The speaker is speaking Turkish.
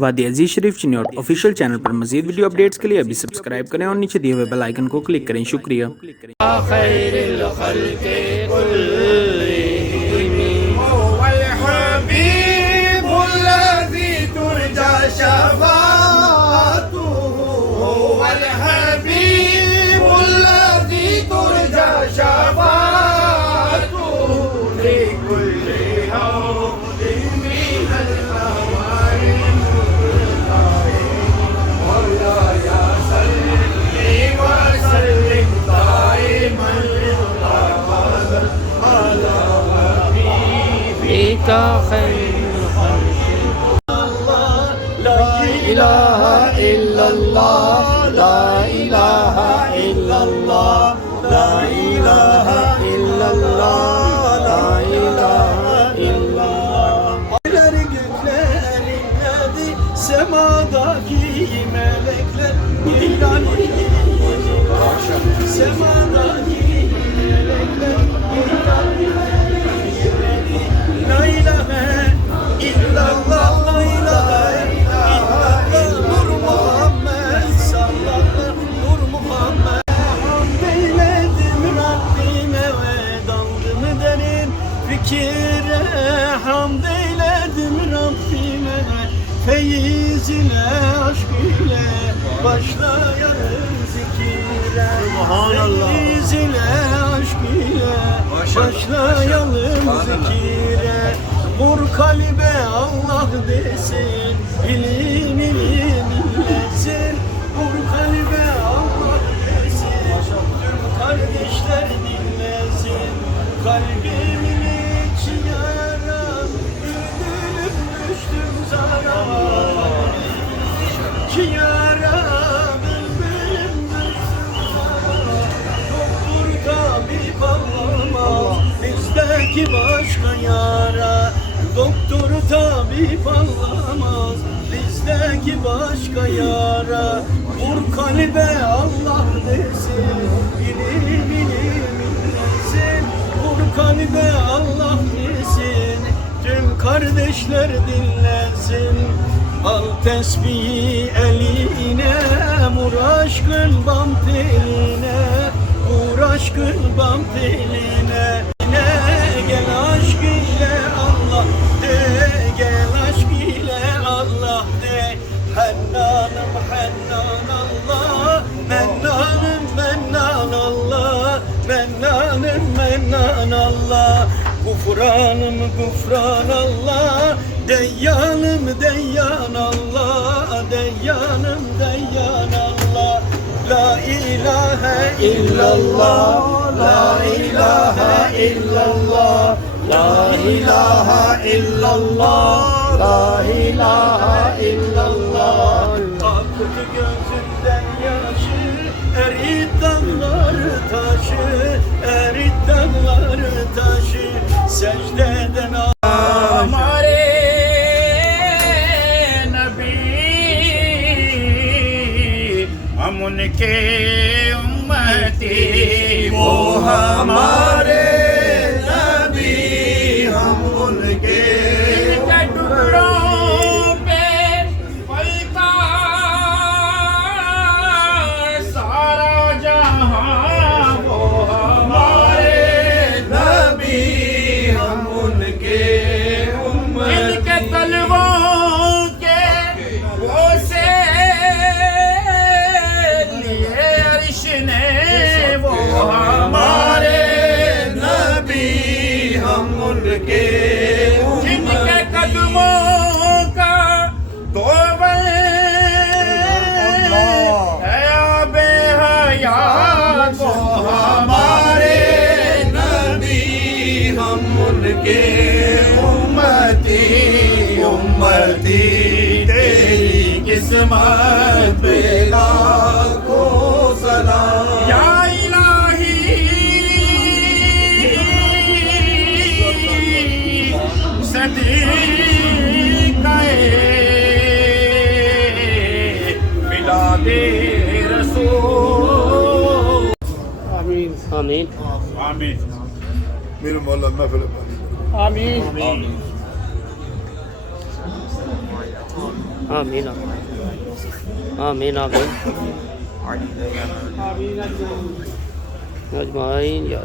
वादी अजीज शरीफ चिन्नी और ऑफिशियल चैनल पर मजीद वीडियो अपडेट्स के लिए अभी सब्सक्राइब करें और नीचे दिए हुए बेल आइकन को क्लिक करें। शुक्रिया। Semadaki melekler İlani Semadaki melekler İlani La ilahe illallah La ilahe illallah Nur Muhammed sallallahu Nur Muhammed Hamd eyledim Rabbime ve daldım derin fikire Hamd eyledim Rabbime feyiz ile aşk ile başlayalım zikire feyiz ile aşk ile başlayalım zikire vur kalbe Allah desin ilim ilim inlesin vur kalbe Allah desin tüm kardeşler dinlesin kalbimin içi yara üzülüp düştüm sana ki yara bülbülüm düştüm sana doktor tabip anlamaz bizdeki başka yara doktor tabip anlamaz bizdeki başka yara vur kalbe Allah desin ilim ilim inlesin vur kalbe Allah desin tüm kardeşler dinlesin al tesbihi eline vur aşkın bam teline vur aşkın bam teline gel aşk ile Allah de gel aşk ile Allah de Hennanım Hennan Allah Mennanım Mennan Allah Mennanım Mennan Allah Gufranım Gufran Allah Deyyanım Deyyan Allah Deyyanım Deyyan Allah La ilahe illallah La ilahe illallah La ilahe illallah La ilahe illallah Akıtı gözünden yaşı erit dağları taşı erit dağları taşı secdeden हमारे नबी हम उनके उम्मती वो हमारे नबी हम उनके टुकड़ों पे पलता सारा जहां वो हमारे नबी हम उनके इनके तलवों के वो से लिए अर्श ने वो हमारे नबी हम उनके जिनके कदमों का तोबल है आबे हयात वो हमारे नबी हम उनके उम्मती उम्मती तेरी किस्मत पे लाखों सलाम या इलाही सदीक़े मिलादे रसूल आमीन आमीन आमीन मेरे मौला महफिल आमीन आमीन आमीन आमीन आमीन अजमाइन या